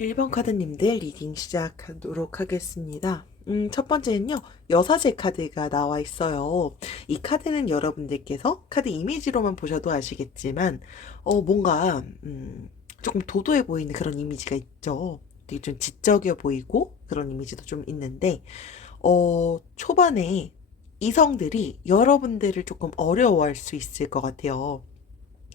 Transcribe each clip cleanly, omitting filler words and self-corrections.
1번 카드님들 리딩 시작하도록 하겠습니다. 첫 번째는요, 여사제 카드가 나와 있어요. 이 카드는 여러분들께서 카드 이미지로만 보셔도 아시겠지만, 뭔가, 조금 도도해 보이는 그런 이미지가 있죠. 되게 좀 지적이어 보이고, 그런 이미지도 좀 있는데, 초반에 이성들이 여러분들을 조금 어려워할 수 있을 것 같아요.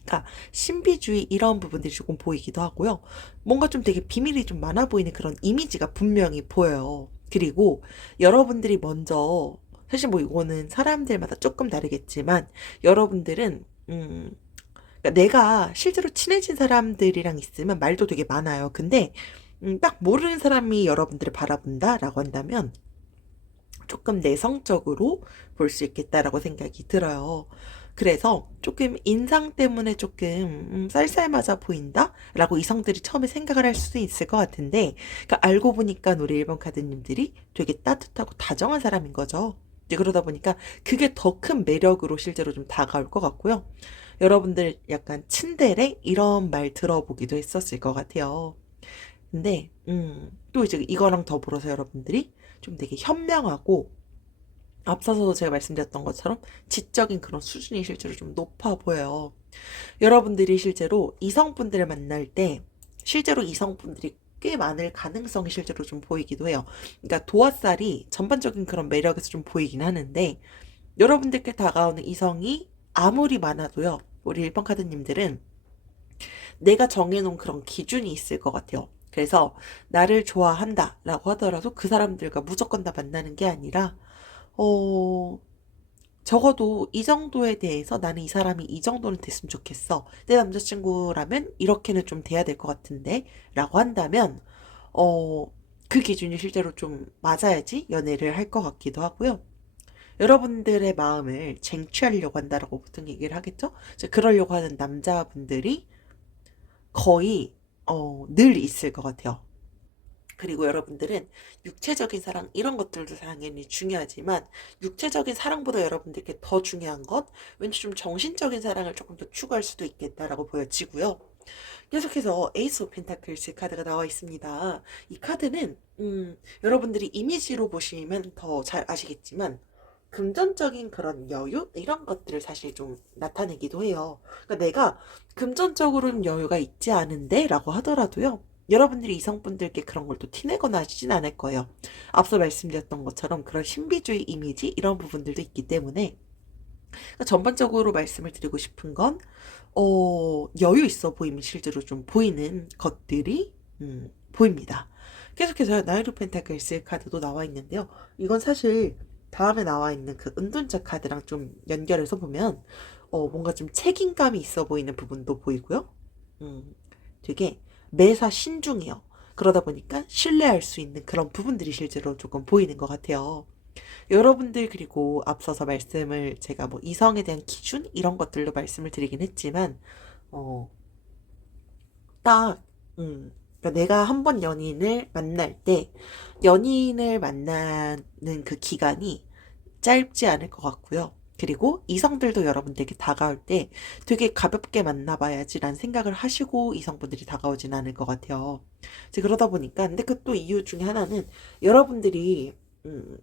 그러니까 신비주의 이런 부분들이 조금 보이기도 하고요. 뭔가 좀 되게 비밀이 좀 많아 보이는 그런 이미지가 분명히 보여요. 그리고 여러분들이 먼저 사실 뭐 이거는 사람들마다 조금 다르겠지만 여러분들은 그러니까 내가 실제로 친해진 사람들이랑 있으면 말도 되게 많아요. 근데 딱 모르는 사람이 여러분들을 바라본다라고 한다면 조금 내성적으로 볼 수 있겠다라고 생각이 들어요. 그래서 조금 인상 때문에 조금 쌀쌀맞아 보인다? 라고 이성들이 처음에 생각을 할 수도 있을 것 같은데, 그러니까 알고 보니까 우리 1번 카드님들이 되게 따뜻하고 다정한 사람인 거죠. 이제 그러다 보니까 그게 더 큰 매력으로 실제로 좀 다가올 것 같고요. 여러분들 약간 츤데레 이런 말 들어보기도 했었을 것 같아요. 근데 또 이제 이거랑 더불어서 여러분들이 좀 되게 현명하고 앞서서도 제가 말씀드렸던 것처럼 지적인 그런 수준이 실제로 좀 높아 보여요. 여러분들이 실제로 이성분들을 만날 때 실제로 이성분들이 꽤 많을 가능성이 실제로 좀 보이기도 해요. 그러니까 도화살이 전반적인 그런 매력에서 좀 보이긴 하는데 여러분들께 다가오는 이성이 아무리 많아도요. 우리 1번 카드님들은 내가 정해놓은 그런 기준이 있을 것 같아요. 그래서 나를 좋아한다라고 하더라도 그 사람들과 무조건 다 만나는 게 아니라 어, 적어도 이 정도에 대해서 나는 이 사람이 이 정도는 됐으면 좋겠어. 내 남자친구라면 이렇게는 좀 돼야 될 것 같은데 라고 한다면 어, 그 기준이 실제로 좀 맞아야지 연애를 할 것 같기도 하고요. 여러분들의 마음을 쟁취하려고 한다라고 보통 얘기를 하겠죠? 이제 그러려고 하는 남자분들이 거의 늘 있을 것 같아요. 그리고 여러분들은 육체적인 사랑 이런 것들도 당연히 중요하지만 육체적인 사랑보다 여러분들께 더 중요한 것 왠지 좀 정신적인 사랑을 조금 더 추구할 수도 있겠다라고 보여지고요. 계속해서 에이스 오브 펜타클스 카드가 나와 있습니다. 이 카드는 여러분들이 이미지로 보시면 더 잘 아시겠지만 금전적인 그런 여유 이런 것들을 사실 좀 나타내기도 해요. 그러니까 내가 금전적으로는 여유가 있지 않은데라고 하더라도요. 여러분들이 이성분들께 그런 걸 또 티내거나 하진 않을 거예요. 앞서 말씀드렸던 것처럼 그런 신비주의 이미지 이런 부분들도 있기 때문에 그러니까 전반적으로 말씀을 드리고 싶은 건 여유 있어 보이면 실제로 좀 보이는 것들이 보입니다. 계속해서 나이루 펜타클스 카드도 나와 있는데요. 이건 사실 다음에 나와 있는 그 은둔자 카드랑 좀 연결해서 보면 뭔가 좀 책임감이 있어 보이는 부분도 보이고요. 음, 되게 매사 신중해요. 그러다 보니까 신뢰할 수 있는 그런 부분들이 실제로 조금 보이는 것 같아요. 여러분들 그리고 앞서서 말씀을 제가 뭐 이성에 대한 기준 이런 것들도 말씀을 드리긴 했지만 어, 딱 그러니까 내가 한 번 연인을 만날 때 연인을 만나는 그 기간이 짧지 않을 것 같고요. 그리고 이성들도 여러분들에게 다가올 때 되게 가볍게 만나봐야지라는 생각을 하시고 이성분들이 다가오진 않을 것 같아요. 이제 그러다 보니까 근데 그 또 이유 중에 하나는 여러분들이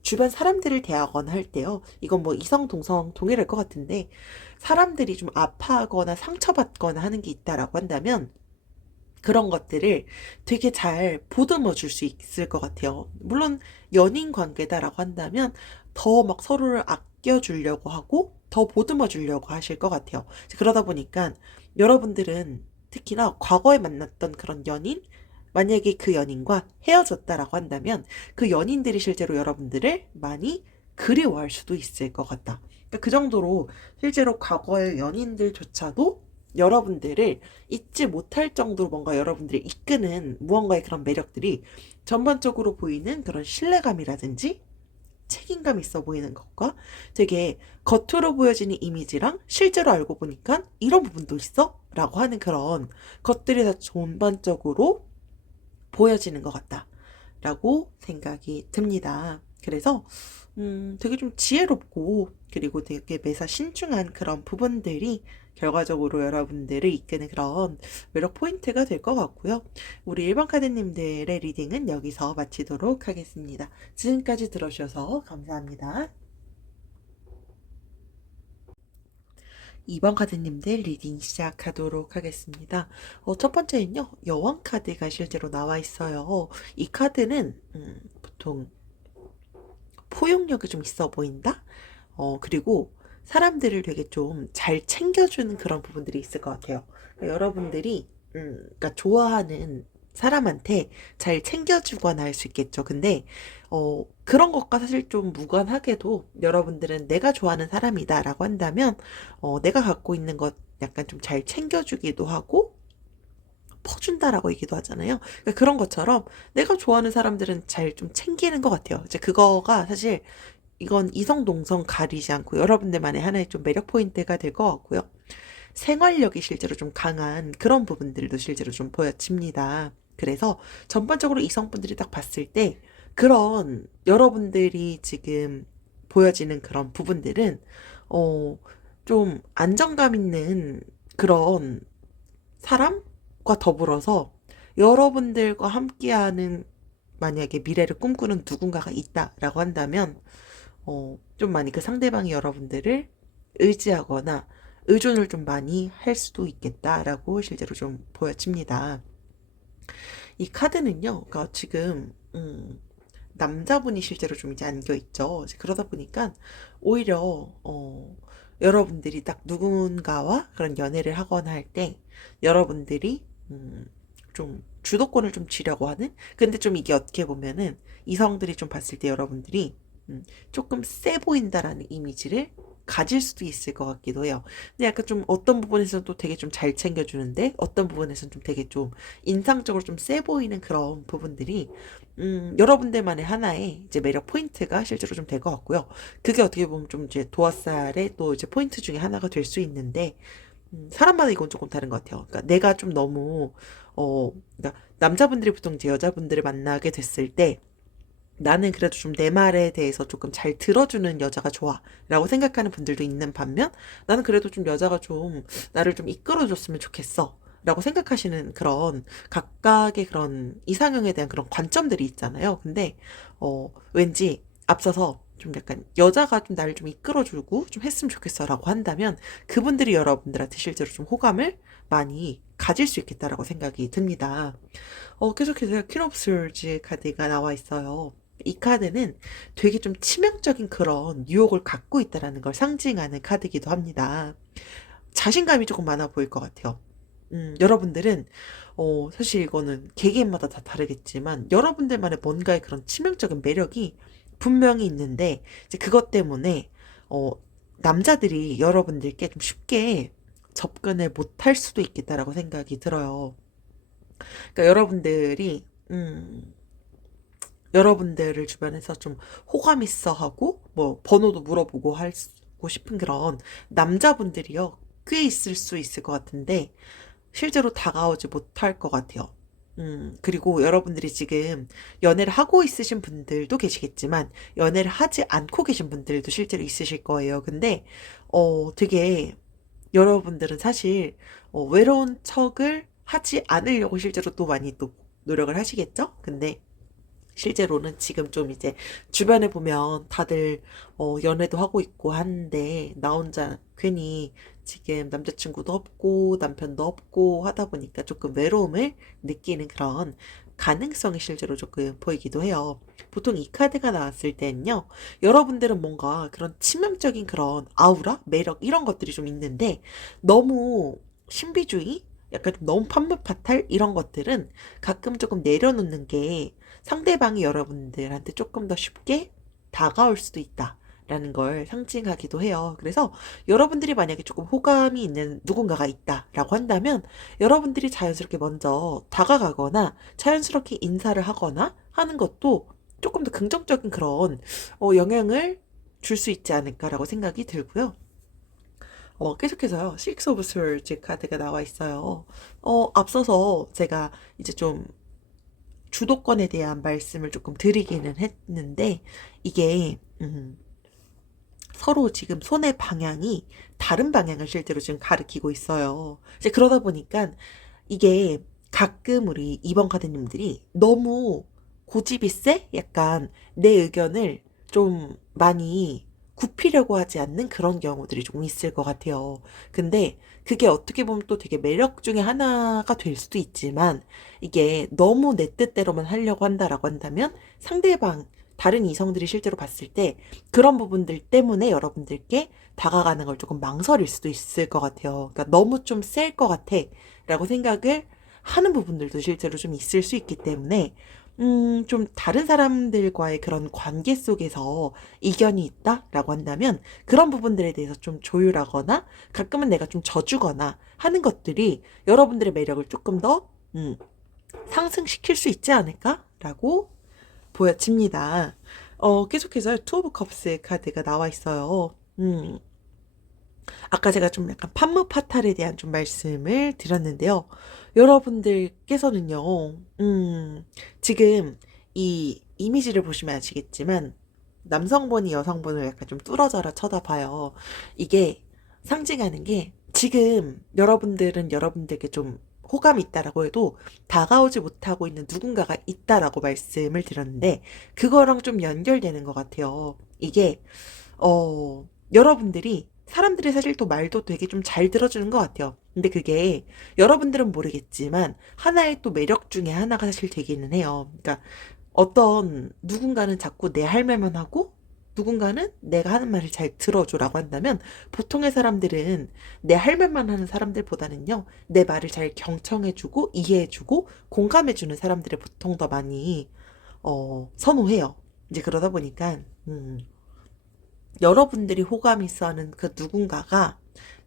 주변 사람들을 대하거나 할 때요. 이건 뭐 이성 동성 동일할 것 같은데 사람들이 좀 아파하거나 상처받거나 하는 게 있다라고 한다면 그런 것들을 되게 잘 보듬어 줄 수 있을 것 같아요. 물론 연인 관계다라고 한다면 더 막 서로를 아껴주려고 하고 더 보듬어 주려고 하실 것 같아요. 그러다 보니까 여러분들은 특히나 과거에 만났던 그런 연인, 만약에 그 연인과 헤어졌다라고 한다면 그 연인들이 실제로 여러분들을 많이 그리워할 수도 있을 것 같다. 그러니까 그 정도로 실제로 과거의 연인들조차도 여러분들을 잊지 못할 정도로 뭔가 여러분들이 이끄는 무언가의 그런 매력들이 전반적으로 보이는 그런 신뢰감이라든지 책임감 있어 보이는 것과 되게 겉으로 보여지는 이미지랑 실제로 알고 보니까 이런 부분도 있어? 라고 하는 그런 것들이 다 전반적으로 보여지는 것 같다. 라고 생각이 듭니다. 그래서 되게 좀 지혜롭고 그리고 되게 매사 신중한 그런 부분들이 결과적으로 여러분들을 이끄는 그런 매력 포인트가 될 것 같고요. 우리 1번 카드님들의 리딩은 여기서 마치도록 하겠습니다. 지금까지 들어주셔서 감사합니다. 2번 카드님들 리딩 시작하도록 하겠습니다. 첫 번째는요, 여왕 카드가 실제로 나와 있어요. 이 카드는 보통 포용력이 좀 있어 보인다? 그리고 사람들을 되게 좀 잘 챙겨주는 그런 부분들이 있을 것 같아요. 그러니까 여러분들이, 그러니까 좋아하는 사람한테 잘 챙겨주거나 할 수 있겠죠. 근데, 그런 것과 사실 좀 무관하게도 여러분들은 내가 좋아하는 사람이다라고 한다면, 내가 갖고 있는 것 약간 좀 잘 챙겨주기도 하고, 퍼준다라고 얘기도 하잖아요. 그러니까 그런 것처럼 내가 좋아하는 사람들은 잘 좀 챙기는 것 같아요. 이제 그거가 사실 이건 이성 동성 가리지 않고 여러분들만의 하나의 좀 매력 포인트가 될 것 같고요. 생활력이 실제로 좀 강한 그런 부분들도 실제로 좀 보여집니다. 그래서 전반적으로 이성분들이 딱 봤을 때 그런 여러분들이 지금 보여지는 그런 부분들은 좀 안정감 있는 그런 사람과 더불어서 여러분들과 함께하는 만약에 미래를 꿈꾸는 누군가가 있다라고 한다면 좀 많이 그 상대방이 여러분들을 의지하거나 의존을 좀 많이 할 수도 있겠다라고 실제로 좀 보여집니다. 이 카드는요, 그러니까 지금, 남자분이 실제로 좀 이제 안겨 있죠. 그러다 보니까 오히려, 여러분들이 딱 누군가와 그런 연애를 하거나 할 때 여러분들이, 좀 주도권을 좀 쥐려고 하는? 근데 좀 이게 어떻게 보면은 이성들이 좀 봤을 때 여러분들이 조금 세 보인다라는 이미지를 가질 수도 있을 것 같기도 해요. 근데 약간 좀 어떤 부분에서는 또 되게 좀 잘 챙겨주는데 어떤 부분에서는 좀 되게 좀 인상적으로 좀 세 보이는 그런 부분들이 여러분들만의 하나의 이제 매력 포인트가 실제로 좀 될 것 같고요. 그게 어떻게 보면 좀 이제 도화살의 또 이제 포인트 중에 하나가 될 수 있는데 사람마다 이건 조금 다른 것 같아요. 그러니까 내가 좀 너무 그러니까 남자분들이 보통 이제 여자분들을 만나게 됐을 때 나는 그래도 좀 내 말에 대해서 조금 잘 들어주는 여자가 좋아. 라고 생각하는 분들도 있는 반면 나는 그래도 좀 여자가 좀 나를 좀 이끌어줬으면 좋겠어. 라고 생각하시는 그런 각각의 그런 이상형에 대한 그런 관점들이 있잖아요. 근데, 왠지 앞서서 좀 약간 여자가 좀 나를 좀 이끌어주고 좀 했으면 좋겠어. 라고 한다면 그분들이 여러분들한테 실제로 좀 호감을 많이 가질 수 있겠다라고 생각이 듭니다. 계속해서 퀸 오브 스월즈 카드가 나와 있어요. 이 카드는 되게 좀 치명적인 그런 유혹을 갖고 있다라는 걸 상징하는 카드이기도 합니다. 자신감이 조금 많아 보일 것 같아요. 여러분들은, 사실 이거는 개개인마다 다 다르겠지만, 여러분들만의 뭔가의 그런 치명적인 매력이 분명히 있는데, 이제 그것 때문에, 어, 남자들이 여러분들께 좀 쉽게 접근을 못할 수도 있겠다라고 생각이 들어요. 그러니까 여러분들을 주변에서 좀 호감 있어 하고, 뭐, 번호도 물어보고 하고 싶은 그런 남자분들이요. 꽤 있을 수 있을 것 같은데, 실제로 다가오지 못할 것 같아요. 그리고 여러분들이 지금 연애를 하고 있으신 분들도 계시겠지만, 연애를 하지 않고 계신 분들도 실제로 있으실 거예요. 근데, 되게, 여러분들은 사실, 외로운 척을 하지 않으려고 실제로 또 많이 또 노력을 하시겠죠? 근데, 실제로는 지금 좀 이제 주변에 보면 다들 연애도 하고 있고 한데 나 혼자 괜히 지금 남자친구도 없고 남편도 없고 하다 보니까 조금 외로움을 느끼는 그런 가능성이 실제로 조금 보이기도 해요. 보통 이 카드가 나왔을 때는요, 여러분들은 뭔가 그런 치명적인 그런 아우라, 매력 이런 것들이 좀 있는데 너무 신비주의, 약간 좀 너무 판무파탈 이런 것들은 가끔 조금 내려놓는 게 상대방이 여러분들한테 조금 더 쉽게 다가올 수도 있다. 라는 걸 상징하기도 해요. 그래서 여러분들이 만약에 조금 호감이 있는 누군가가 있다라고 한다면 여러분들이 자연스럽게 먼저 다가가거나 자연스럽게 인사를 하거나 하는 것도 조금 더 긍정적인 그런 영향을 줄 수 있지 않을까라고 생각이 들고요. 계속해서요. Six of Swords 카드가 나와 있어요. 앞서서 제가 이제 좀 주도권에 대한 말씀을 조금 드리기는 했는데, 이게, 서로 지금 손의 방향이 다른 방향을 실제로 지금 가리키고 있어요. 이제 그러다 보니까 이게 가끔 우리 2번 카드님들이 너무 고집이 세? 약간 내 의견을 좀 많이 굽히려고 하지 않는 그런 경우들이 좀 있을 것 같아요. 근데 그게 어떻게 보면 또 되게 매력 중에 하나가 될 수도 있지만 이게 너무 내 뜻대로만 하려고 한다라고 한다면 상대방, 다른 이성들이 실제로 봤을 때 그런 부분들 때문에 여러분들께 다가가는 걸 조금 망설일 수도 있을 것 같아요. 그러니까 너무 좀 셀 것 같아 라고 생각을 하는 부분들도 실제로 좀 있을 수 있기 때문에 좀 다른 사람들과의 그런 관계 속에서 이견이 있다라고 한다면 그런 부분들에 대해서 좀 조율하거나 가끔은 내가 좀 져주거나 하는 것들이 여러분들의 매력을 조금 더 상승시킬 수 있지 않을까라고 보여집니다. 계속해서 투 오브 컵스 카드가 나와 있어요. 아까 제가 좀 약간 판무파탈에 대한 좀 말씀을 드렸는데요. 여러분들께서는요, 지금 이 이미지를 보시면 아시겠지만, 남성분이 여성분을 약간 좀 뚫어져라 쳐다봐요. 이게 상징하는 게, 지금 여러분들은 여러분들께 좀 호감이 있다라고 해도 다가오지 못하고 있는 누군가가 있다라고 말씀을 드렸는데, 그거랑 좀 연결되는 것 같아요. 이게, 여러분들이 사람들이 사실 또 말도 되게 좀 잘 들어주는 것 같아요. 근데 그게 여러분들은 모르겠지만 하나의 또 매력 중에 하나가 사실 되기는 해요. 그러니까 어떤 누군가는 자꾸 내 할 말만 하고 누군가는 내가 하는 말을 잘 들어줘라고 한다면 보통의 사람들은 내 할 말만 하는 사람들보다는요, 내 말을 잘 경청해주고 이해해주고 공감해주는 사람들을 보통 더 많이 선호해요. 이제 그러다 보니까 여러분들이 호감 있어 하는 그 누군가가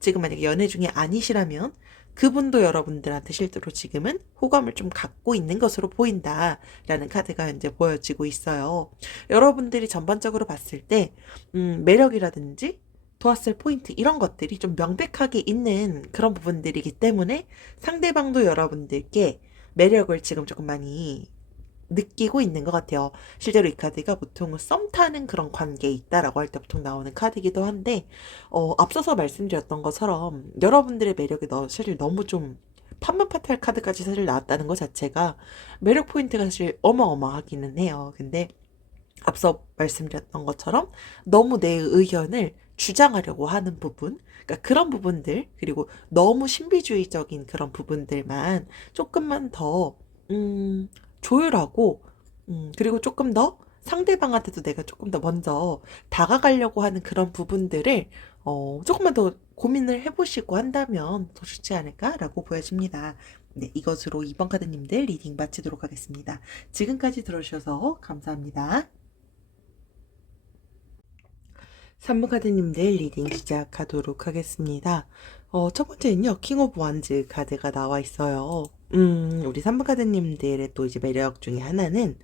지금 만약에 연애 중에 아니시라면 그분도 여러분들한테 실제로 지금은 호감을 좀 갖고 있는 것으로 보인다라는 카드가 이제 보여지고 있어요. 여러분들이 전반적으로 봤을 때, 매력이라든지 도왔을 포인트 이런 것들이 좀 명백하게 있는 그런 부분들이기 때문에 상대방도 여러분들께 매력을 지금 조금 많이 느끼고 있는 것 같아요. 실제로 이 카드가 보통 썸 타는 그런 관계에 있다라고 할 때 보통 나오는 카드이기도 한데, 앞서서 말씀드렸던 것처럼 여러분들의 매력이 사실 너무 좀 판만파탈 카드까지 사실 나왔다는 것 자체가 매력 포인트가 사실 어마어마하기는 해요. 근데 앞서 말씀드렸던 것처럼 너무 내 의견을 주장하려고 하는 부분, 그러니까 그런 부분들, 그리고 너무 신비주의적인 그런 부분들만 조금만 더, 조율하고, 그리고 조금 더 상대방한테도 내가 조금 더 먼저 다가가려고 하는 그런 부분들을, 조금만 더 고민을 해보시고 한다면 더 좋지 않을까라고 보여집니다. 네, 이것으로 2번 카드님들 리딩 마치도록 하겠습니다. 지금까지 들어주셔서 감사합니다. 3번 카드님들 리딩 시작하도록 하겠습니다. 첫 번째는요, 킹 오브 완즈 카드가 나와 있어요. 우리 3번 카드님들의 또 이제 매력 중에 하나는,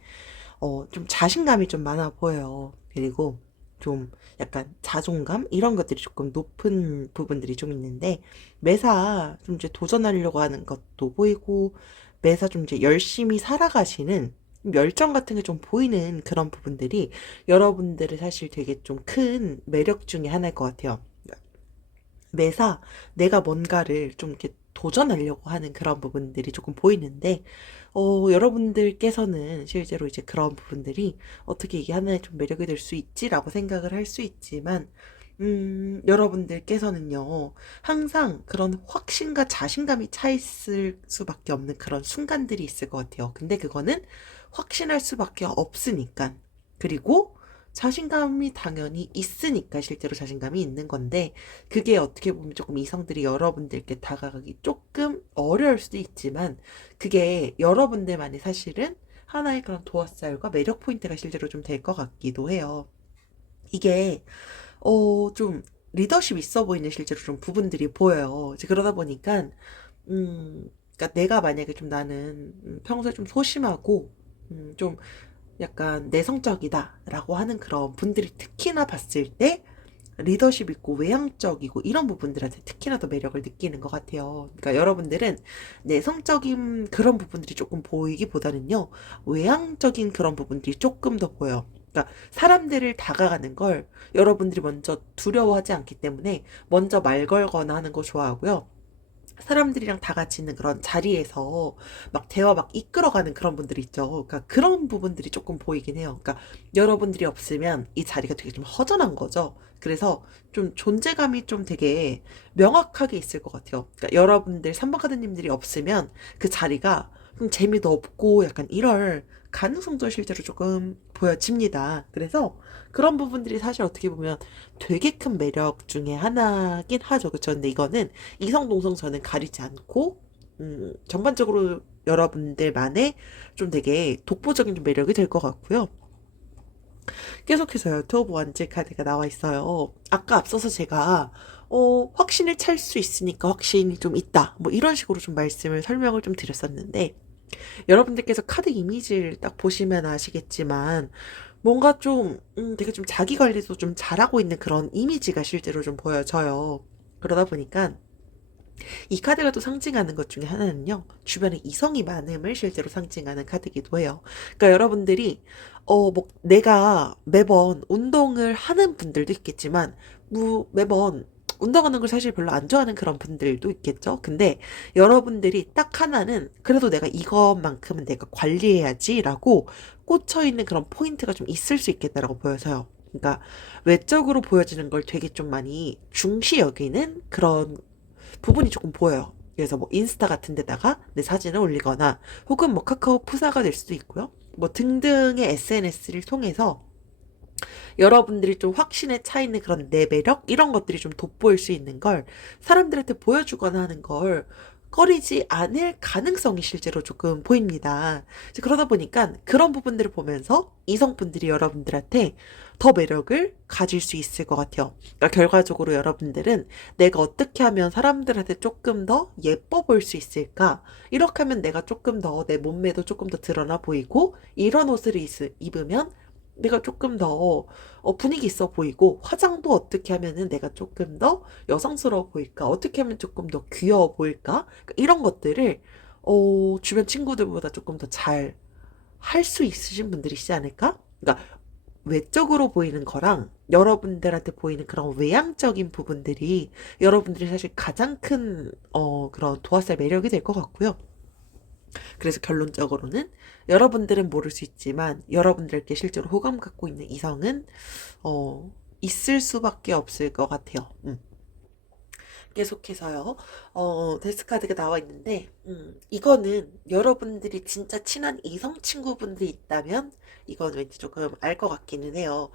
좀 자신감이 좀 많아 보여요. 그리고 좀 약간 자존감? 이런 것들이 조금 높은 부분들이 좀 있는데, 매사 좀 이제 도전하려고 하는 것도 보이고, 매사 좀 이제 열심히 살아가시는 열정 같은 게 좀 보이는 그런 부분들이 여러분들의 사실 되게 좀 큰 매력 중에 하나일 것 같아요. 매사 내가 뭔가를 좀 이렇게 도전하려고 하는 그런 부분들이 조금 보이는데, 여러분들께서는 실제로 이제 그런 부분들이 어떻게 이게 하나의 좀 매력이 될 수 있지라고 생각을 할 수 있지만, 여러분들께서는요, 항상 그런 확신과 자신감이 차 있을 수밖에 없는 그런 순간들이 있을 것 같아요. 근데 그거는 확신할 수밖에 없으니까. 그리고 자신감이 당연히 있으니까 실제로 자신감이 있는 건데, 그게 어떻게 보면 조금 이성들이 여러분들께 다가가기 조금 어려울 수도 있지만, 그게 여러분들만이 사실은 하나의 그런 도화살과 매력 포인트가 실제로 좀 될 것 같기도 해요. 이게 좀 리더십 있어 보이는 실제로 좀 부분들이 보여요. 이제 그러다 보니까, 그러니까 내가 만약에 좀 나는 평소에 좀 소심하고, 좀 약간 내성적이다라고 하는 그런 분들이 특히나 봤을 때 리더십 있고 외향적이고 이런 부분들한테 특히나 더 매력을 느끼는 것 같아요. 그러니까 여러분들은 내성적인 그런 부분들이 조금 보이기보다는요, 외향적인 그런 부분들이 조금 더 보여요. 그러니까 사람들을 다가가는 걸 여러분들이 먼저 두려워하지 않기 때문에 먼저 말 걸거나 하는 거 좋아하고요. 사람들이랑 다 같이 있는 그런 자리에서 막 대화 막 이끌어가는 그런 분들이 있죠. 그러니까 그런 부분들이 조금 보이긴 해요. 그러니까 여러분들이 없으면 이 자리가 되게 좀 허전한 거죠. 그래서 좀 존재감이 좀 되게 명확하게 있을 것 같아요. 그러니까 여러분들 3번 카드님들이 없으면 그 자리가 좀 재미도 없고 약간 이럴 가능성도 실제로 조금 보여집니다. 그래서 그런 부분들이 사실 어떻게 보면 되게 큰 매력 중에 하나긴 하죠. 그쵸? 근데 이거는 이성, 동성 저는 가리지 않고, 전반적으로 여러분들만의 좀 되게 독보적인 좀 매력이 될 것 같고요. 계속해서요, 투 오브 원즈 카드가 나와 있어요. 아까 앞서서 제가, 확신을 찰 수 있으니까 확신이 좀 있다. 뭐 이런 식으로 좀 말씀을 설명을 좀 드렸었는데, 여러분들께서 카드 이미지를 딱 보시면 아시겠지만, 뭔가 좀, 되게 좀 자기 관리도 좀 잘하고 있는 그런 이미지가 실제로 좀 보여져요. 그러다 보니까, 이 카드가 또 상징하는 것 중에 하나는요, 주변에 이성이 많음을 실제로 상징하는 카드이기도 해요. 그러니까 여러분들이, 뭐, 내가 매번 운동을 하는 분들도 있겠지만, 매번 운동하는 걸 사실 별로 안 좋아하는 그런 분들도 있겠죠? 근데 여러분들이 딱 하나는, 그래도 내가 이것만큼은 내가 관리해야지라고 꽂혀있는 그런 포인트가 좀 있을 수 있겠다라고 보여서요. 그러니까 외적으로 보여지는 걸 되게 좀 많이 중시 여기는 그런 부분이 조금 보여요. 그래서 뭐 인스타 같은 데다가 내 사진을 올리거나 혹은 뭐 카카오 푸사가 될 수도 있고요. 뭐 등등의 SNS를 통해서 여러분들이 좀 확신에 차 있는 그런 내 매력 이런 것들이 좀 돋보일 수 있는 걸 사람들한테 보여주거나 하는 걸 꺼리지 않을 가능성이 실제로 조금 보입니다. 이제 그러다 보니까 그런 부분들을 보면서 이성분들이 여러분들한테 더 매력을 가질 수 있을 것 같아요. 그러니까 결과적으로 여러분들은 내가 어떻게 하면 사람들한테 조금 더 예뻐 보일 수 있을까? 이렇게 하면 내가 조금 더 내 몸매도 조금 더 드러나 보이고 이런 옷을 입으면 내가 조금 더 분위기 있어 보이고 화장도 어떻게 하면은 내가 조금 더 여성스러워 보일까? 어떻게 하면 조금 더 귀여워 보일까? 그러니까 이런 것들을 주변 친구들보다 조금 더 잘 할 수 있으신 분들이시지 않을까? 그러니까 외적으로 보이는 거랑 여러분들한테 보이는 그런 외향적인 부분들이 여러분들이 사실 가장 큰 그런 도화살 매력이 될 것 같고요. 그래서 결론적으로는 여러분들은 모를 수 있지만 여러분들께 실제로 호감 갖고 있는 이성은 있을 수밖에 없을 것 같아요. 계속해서요. 데스카드가 나와 있는데, 이거는 여러분들이 진짜 친한 이성 친구분들이 있다면, 이거는 왠지 조금 알 것 같기는 해요.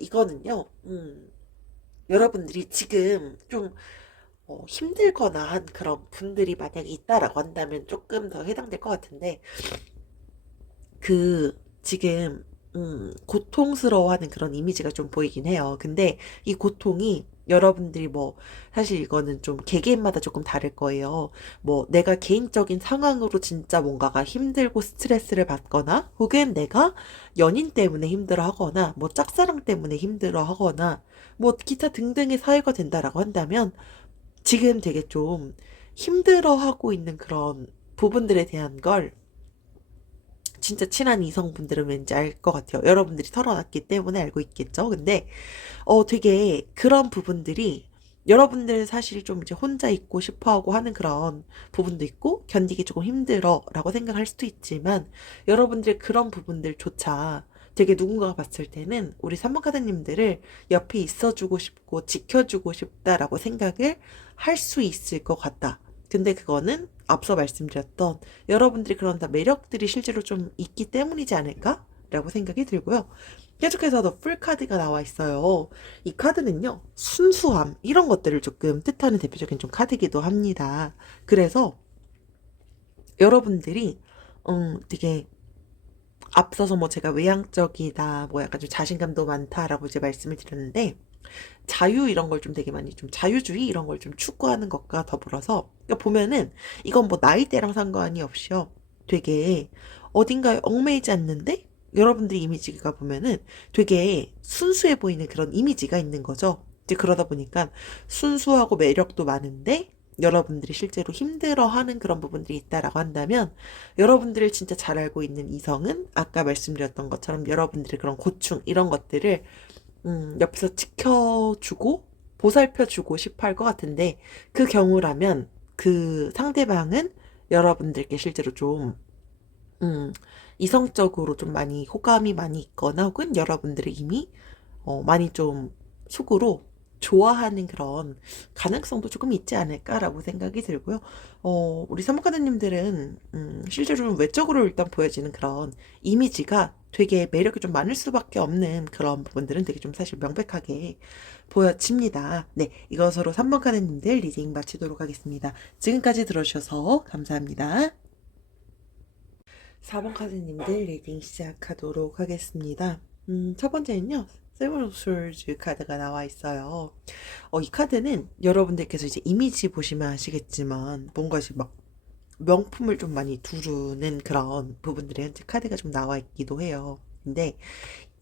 이거는요, 여러분들이 지금 좀 힘들거나 한 그런 분들이 만약에 있다라고 한다면 조금 더 해당될 것 같은데, 지금, 고통스러워하는 그런 이미지가 좀 보이긴 해요. 근데 이 고통이 여러분들이 뭐, 사실 이거는 좀 개개인마다 조금 다를 거예요. 뭐, 내가 개인적인 상황으로 진짜 뭔가가 힘들고 스트레스를 받거나, 혹은 내가 연인 때문에 힘들어 하거나, 뭐, 짝사랑 때문에 힘들어 하거나, 뭐, 기타 등등의 사유가 된다라고 한다면, 지금 되게 좀 힘들어 하고 있는 그런 부분들에 대한 걸 진짜 친한 이성분들은 왠지 알 것 같아요. 여러분들이 털어놨기 때문에 알고 있겠죠. 근데, 되게 그런 부분들이 여러분들 사실 좀 이제 혼자 있고 싶어 하고 하는 그런 부분도 있고, 견디기 조금 힘들어 라고 생각할 수도 있지만, 여러분들 그런 부분들조차 되게 누군가가 봤을 때는 우리 삼번카드님들을 옆에 있어주고 싶고 지켜주고 싶다라고 생각을 할 수 있을 것 같다. 근데 그거는 앞서 말씀드렸던 여러분들이 그런 다 매력들이 실제로 좀 있기 때문이지 않을까? 라고 생각이 들고요. 계속해서 더 풀카드가 나와 있어요. 이 카드는요, 순수함, 이런 것들을 조금 뜻하는 대표적인 좀 카드이기도 합니다. 그래서 여러분들이, 되게 앞서서 뭐 제가 외향적이다, 뭐 약간 좀 자신감도 많다라고 이제 말씀을 드렸는데, 자유 이런 걸 좀 되게 많이 좀 자유주의 이런 걸 좀 추구하는 것과 더불어서 그러니까 보면은 이건 뭐 나이대랑 상관이 없이요. 되게 어딘가에 얽매이지 않는데 여러분들 이미지가 보면은 되게 순수해 보이는 그런 이미지가 있는 거죠. 이제 그러다 보니까 순수하고 매력도 많은데 여러분들이 실제로 힘들어하는 그런 부분들이 있다라고 한다면 여러분들을 진짜 잘 알고 있는 이성은 아까 말씀드렸던 것처럼 여러분들의 그런 고충 이런 것들을 옆에서 지켜주고 보살펴주고 싶어 할 것 같은데 그 경우라면 그 상대방은 여러분들께 실제로 좀 이성적으로 좀 많이 호감이 많이 있거나 혹은 여러분들이 이미 많이 좀 속으로 좋아하는 그런 가능성도 조금 있지 않을까라고 생각이 들고요. 우리 사모카드님들은 실제로 좀 외적으로 일단 보여지는 그런 이미지가 되게 매력이 좀 많을 수밖에 없는 그런 부분들은 되게 좀 사실 명백하게 보여집니다. 네, 이것으로 3번 카드님들 리딩 마치도록 하겠습니다. 지금까지 들어주셔서 감사합니다. 4번 카드님들 리딩 시작하도록 하겠습니다. 첫 번째는요, 세븐 오브 솔즈 카드가 나와 있어요. 이 카드는 여러분들께서 이제 이미지 보시면 아시겠지만 뭔가 이제 막 명품을 좀 많이 두르는 그런 부분들이 현재 카드가 좀 나와 있기도 해요. 근데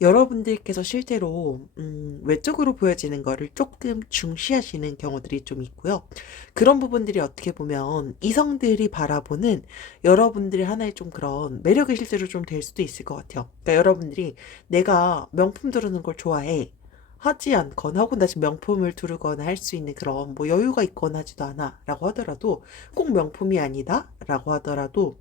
여러분들께서 실제로 외적으로 보여지는 거를 조금 중시하시는 경우들이 좀 있고요. 그런 부분들이 어떻게 보면 이성들이 바라보는 여러분들의 하나의 좀 그런 매력이 실제로 좀 될 수도 있을 것 같아요. 그러니까 여러분들이 내가 명품 두르는 걸 좋아해 하지 않거나 혹은 나 지금 명품을 두르거나 할 수 있는 그런 뭐 여유가 있거나 하지도 않아 라고 하더라도 꼭 명품이 아니다 라고 하더라도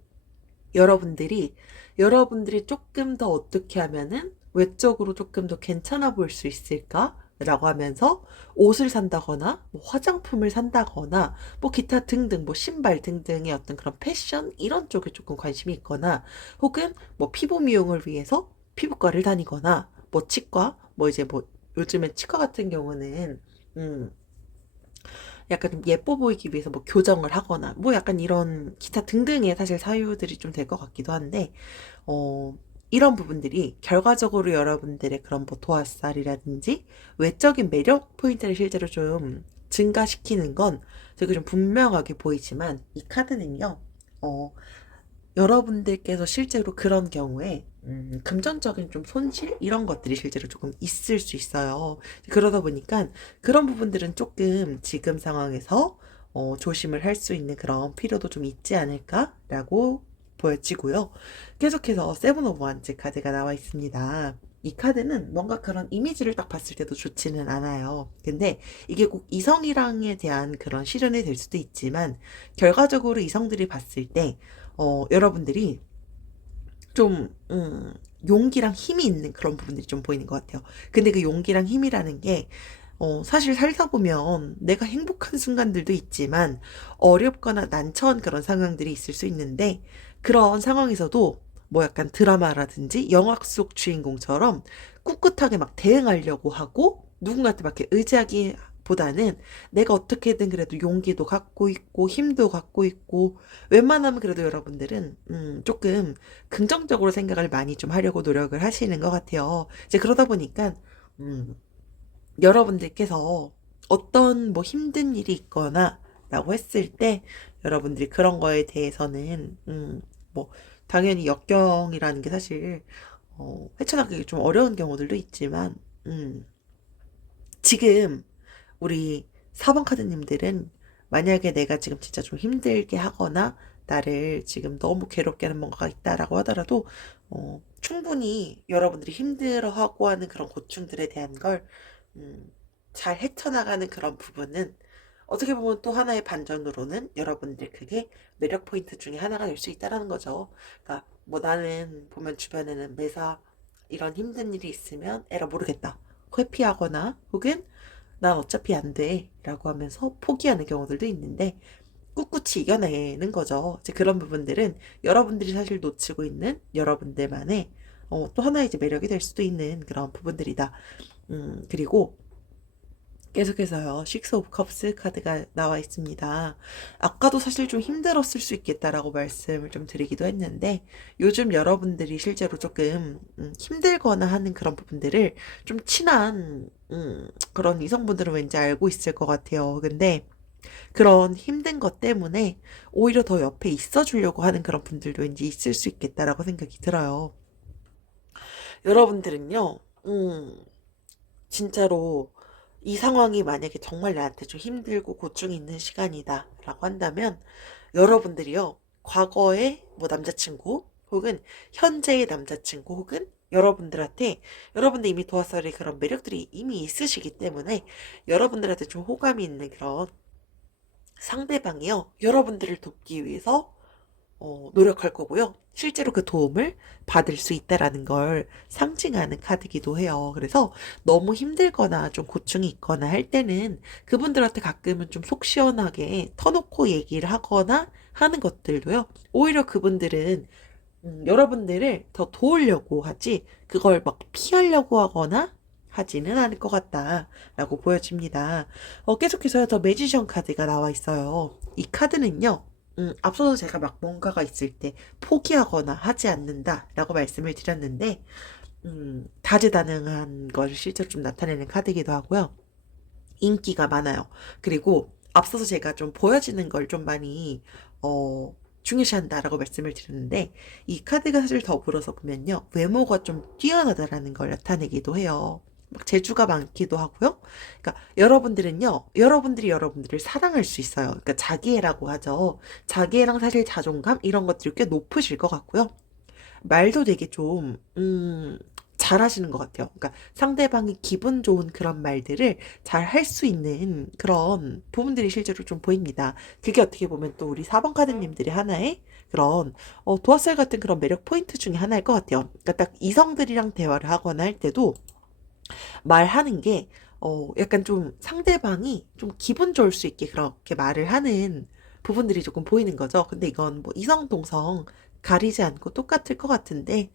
여러분들이 조금 더 어떻게 하면은 외적으로 조금 더 괜찮아 보일 수 있을까? 라고 하면서 옷을 산다거나 뭐 화장품을 산다거나 뭐 기타 등등 뭐 신발 등등의 어떤 그런 패션 이런 쪽에 조금 관심이 있거나 혹은 뭐 피부 미용을 위해서 피부과를 다니거나 뭐 치과 뭐 이제 뭐 요즘에 치과 같은 경우는 음 약간 좀 예뻐 보이기 위해서 뭐 교정을 하거나 뭐 약간 이런 기타 등등의 사실 사유들이 좀 될 것 같기도 한데 이런 부분들이 결과적으로 여러분들의 그런 뭐 도화살이라든지 외적인 매력 포인트를 실제로 좀 증가시키는 건 되게 좀 분명하게 보이지만 이 카드는요, 어, 여러분들께서 실제로 그런 경우에 금전적인 좀 손실 이런 것들이 실제로 조금 있을 수 있어요. 그러다 보니까 그런 부분들은 조금 지금 상황에서 조심을 할 수 있는 그런 필요도 좀 있지 않을까라고 보여지고요. 계속해서 세븐 오브 원즈 카드가 나와 있습니다. 이 카드는 뭔가 그런 이미지를 딱 봤을 때도 좋지는 않아요. 근데 이게 꼭 이성이랑에 대한 그런 시련이 될 수도 있지만 결과적으로 이성들이 봤을 때 여러분들이 좀, 용기랑 힘이 있는 그런 부분들이 좀 보이는 것 같아요. 근데 그 용기랑 힘이라는 게, 사실 살다 보면 내가 행복한 순간들도 있지만 어렵거나 난처한 그런 상황들이 있을 수 있는데 그런 상황에서도 뭐 약간 드라마라든지 영화 속 주인공처럼 꿋꿋하게 막 대응하려고 하고 누군가한테 막 이렇게 의지하기 보다는 내가 어떻게든 그래도 용기도 갖고 있고 힘도 갖고 있고 웬만하면 그래도 여러분들은 조금 긍정적으로 생각을 많이 좀 하려고 노력을 하시는 것 같아요. 이제 그러다 보니까 음, 여러분들께서 어떤 뭐 힘든 일이 있거나 라고 했을 때 여러분들이 그런 거에 대해서는 뭐 당연히 역경이라는 게 사실 헤쳐나가기 좀 어려운 경우들도 있지만 지금 우리 4번 카드님들은 만약에 내가 지금 진짜 좀 힘들게 하거나 나를 지금 너무 괴롭게 하는 뭔가가 있다라고 하더라도 충분히 여러분들이 힘들어하고 하는 그런 고충들에 대한 걸 음, 잘 헤쳐나가는 그런 부분은 어떻게 보면 또 하나의 반전으로는 여러분들 그게 매력 포인트 중에 하나가 될 수 있다라는 거죠. 그러니까 뭐 나는 보면 주변에는 매사 이런 힘든 일이 있으면 에라 모르겠다. 회피하거나 혹은 난 어차피 안 돼. 라고 하면서 포기하는 경우들도 있는데 꿋꿋이 이겨내는 거죠. 이제 그런 부분들은 여러분들이 사실 놓치고 있는 여러분들만의 또 하나의 이제 매력이 될 수도 있는 그런 부분들이다. 그리고 계속해서요. 식스 오브 컵스 카드가 나와 있습니다. 아까도 사실 좀 힘들었을 수 있겠다라고 말씀을 좀 드리기도 했는데 요즘 여러분들이 실제로 조금 힘들거나 하는 그런 부분들을 좀 친한 그런 이성분들은 왠지 알고 있을 것 같아요. 근데 그런 힘든 것 때문에 오히려 더 옆에 있어 주려고 하는 그런 분들도 왠지 있을 수 있겠다라고 생각이 들어요. 여러분들은요, 진짜로 이 상황이 만약에 정말 나한테 좀 힘들고 고충이 있는 시간이다라고 한다면 여러분들이요. 과거의 뭐 남자친구 혹은 현재의 남자친구 혹은 여러분들한테 여러분들 이미 도화살의 그런 매력들이 이미 있으시기 때문에 여러분들한테 좀 호감이 있는 그런 상대방이요. 여러분들을 돕기 위해서 노력할 거고요. 실제로 그 도움을 받을 수 있다라는 걸 상징하는 카드기도 해요. 그래서 너무 힘들거나 좀 고충이 있거나 할 때는 그분들한테 가끔은 좀 속 시원하게 터놓고 얘기를 하거나 하는 것들도요. 오히려 그분들은 여러분들을 더 도우려고 하지 그걸 막 피하려고 하거나 하지는 않을 것 같다라고 보여집니다. 계속해서 더 매지션 카드가 나와 있어요. 이 카드는요. 앞서서 제가 막 뭔가가 있을 때 포기하거나 하지 않는다라고 말씀을 드렸는데, 다재다능한 걸 실제로 좀 나타내는 카드이기도 하고요. 인기가 많아요. 그리고 앞서서 제가 좀 보여지는 걸 좀 많이, 중요시한다라고 말씀을 드렸는데, 이 카드가 사실 더불어서 보면요. 외모가 좀 뛰어나다라는 걸 나타내기도 해요. 막 재주가 많기도 하고요. 그러니까 여러분들은요. 여러분들이 여러분들을 사랑할 수 있어요. 그러니까 자기애라고 하죠. 자기애랑 사실 자존감 이런 것들이 꽤 높으실 것 같고요. 말도 되게 좀, 잘하시는 것 같아요. 그러니까 상대방이 기분 좋은 그런 말들을 잘 할 수 있는 그런 부분들이 실제로 좀 보입니다. 그게 어떻게 보면 또 우리 4번 카드님들이 하나의 그런, 도화살 같은 그런 매력 포인트 중에 하나일 것 같아요. 그러니까 딱 이성들이랑 대화를 하거나 할 때도 말하는 게, 약간 좀 상대방이 좀 기분 좋을 수 있게 그렇게 말을 하는 부분들이 조금 보이는 거죠. 근데 이건 뭐 이성, 동성 가리지 않고 똑같을 것 같은데,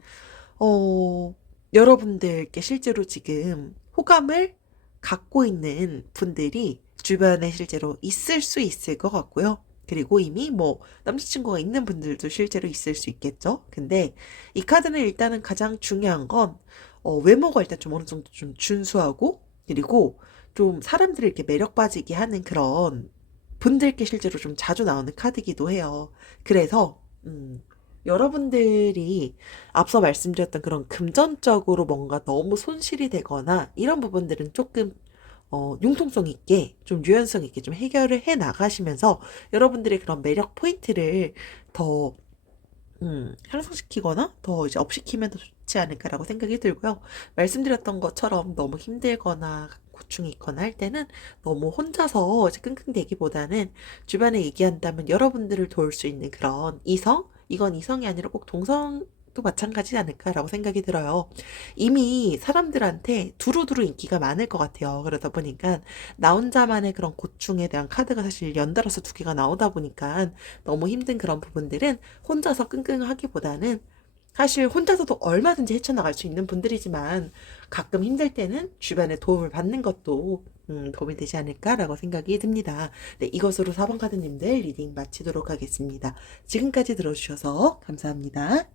어, 여러분들께 실제로 지금 호감을 갖고 있는 분들이 주변에 실제로 있을 수 있을 것 같고요. 그리고 이미 뭐 남자친구가 있는 분들도 실제로 있을 수 있겠죠. 근데 이 카드는 일단은 가장 중요한 건 외모가 일단 좀 어느 정도 좀 준수하고 그리고 좀 사람들을 이렇게 매력 빠지게 하는 그런 분들께 실제로 좀 자주 나오는 카드이기도 해요. 그래서 여러분들이 앞서 말씀드렸던 그런 금전적으로 뭔가 너무 손실이 되거나 이런 부분들은 조금 융통성 있게 좀 유연성 있게 좀 해결을 해 나가시면서 여러분들의 그런 매력 포인트를 더 향상시키거나 더 이제 업시키면 더 좋지 않을까라고 생각이 들고요. 말씀드렸던 것처럼 너무 힘들거나 고충이 있거나 할 때는 너무 혼자서 이제 끙끙대기보다는 주변에 얘기한다면 여러분들을 도울 수 있는 그런 이성? 이건 이성이 아니라 꼭 동성도 마찬가지지 않을까라고 생각이 들어요. 이미 사람들한테 두루두루 인기가 많을 것 같아요. 그러다 보니까 나 혼자만의 그런 고충에 대한 카드가 사실 연달아서 두 개가 나오다 보니까 너무 힘든 그런 부분들은 혼자서 끙끙하기보다는 사실 혼자서도 얼마든지 헤쳐나갈 수 있는 분들이지만 가끔 힘들 때는 주변의 도움을 받는 것도 도움이 되지 않을까라고 생각이 듭니다. 네, 이것으로 4번 카드님들 리딩 마치도록 하겠습니다. 지금까지 들어주셔서 감사합니다.